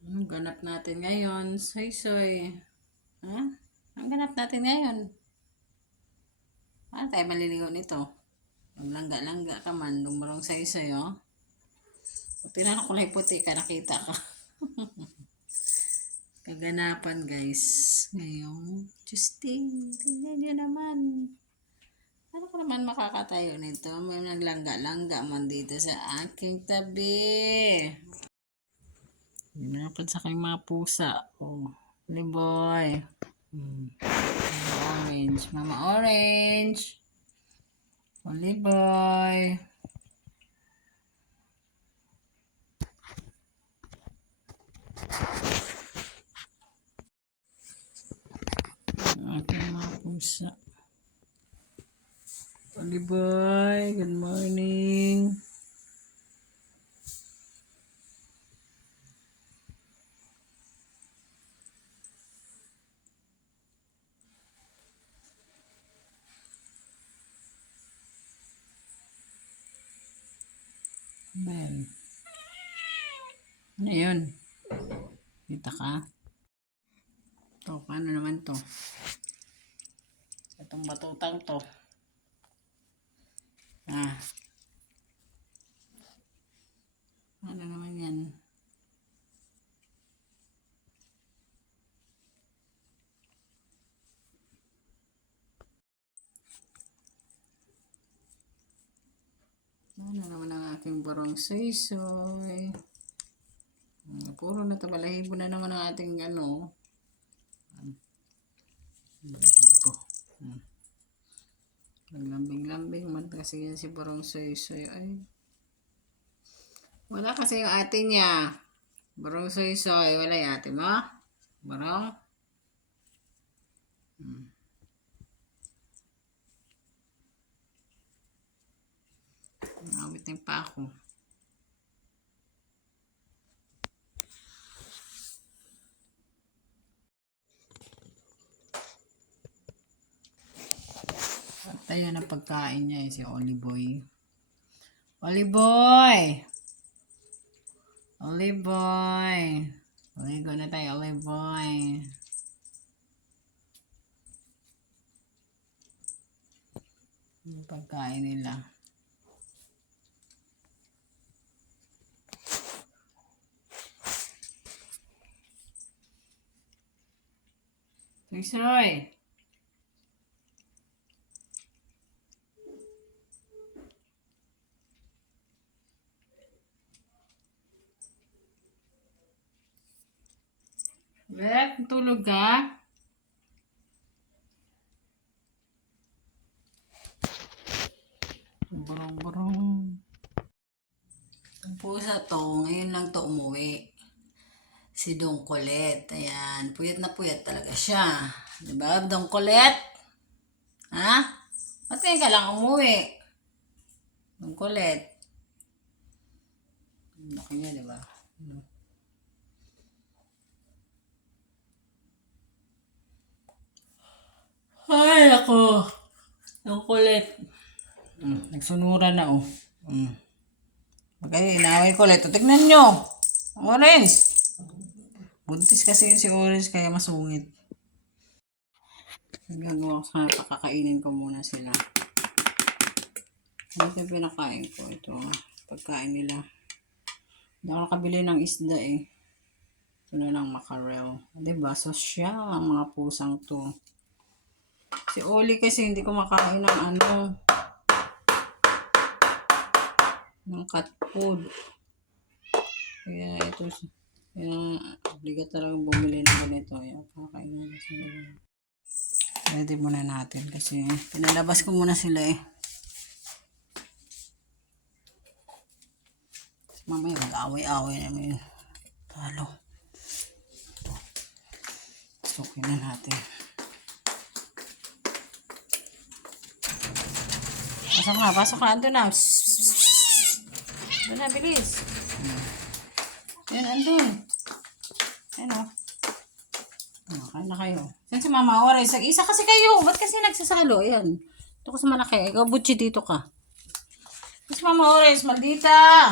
Anong ganap natin ngayon? Soy, soy. Ha? Anong ganap natin ngayon? Paano tayo maliligo nito? Maglangga-langga ka man. Dumarong soy, soy, oh. Buti na kulay puti ka, nakita ka. Kaganapan, guys. Ngayong Tuesday. Tingnan nyo naman. Ano ko naman makakatayo nito? May naglangga-langga man dito sa aking tabi. Hinapan sa kayong mga pusa. Oh, boy. Hmm. Mama orange. Mama orange. boy. Ang aking mga pusa. boy. Good morning. Ano yun? Kita ka? To, paano naman to? Itong batutang to. Ah. Ano naman yan? Ano naman ang aking barong soy-soy? Hmm, puro na balahibo na naman ang ating ano. Balahibo. Hmm. Naglambing-lambing man kasi yan si barong soy-soy. Ay. Wala kasi yung ate niya. Barong soy-soy. Wala yung ate mo? Barong? Hmm. Nawit na pa ako. Ayan ang pagkain niya eh, si Oliboy. Oliboy! Oliboy! Oligo na tayo, Oliboy. Yung pagkain nila. Soy! Bet, tulog ka? Barong-barong. Ang pusa to, ngayon lang to umuwi. Si Dong Colette. Ayan, puyat na puyat talaga siya. Diba, Dong Colette? Ha? Ngayon ka lang umuwi? Dong Colette. Laki niya, diba? Ano? Ay, ako. Ang kulit. Mm, nagsunura na, oh. Mm. Bagay, inaway ko ulit. Tignan nyo. Orange. Buntis kasi yun si Orange, kaya masungit. Gagawa ko sa pakakainin ko muna sila. Ano yung pinakain ko? Ito, pagkain nila. Hindi ako nakabili ng isda eh. Ito na lang mackerel. Diba? Sosyal ang mga pusang to. Si Oli kasi hindi kumakain ng ano ng cat food. Kaya ito kaya obligat talagang bumili ng ganito. Kaya kakain na sila. Ready muna natin kasi pinalabas ko muna sila eh. Mamaya mag-away-away naman yun. Talo. Sukin na natin. Pasok na, pasok na. Andun na. Andun na, bilis. Yan, andun. Yan o. Oh, kain na kayo. Saan si Mama Ores? Isa kasi kayo. Ba't kasi nagsasalo? Ayan. Ito ko sa malaki. Ikaw, butchi dito ka. Si Mama Ores, maldita.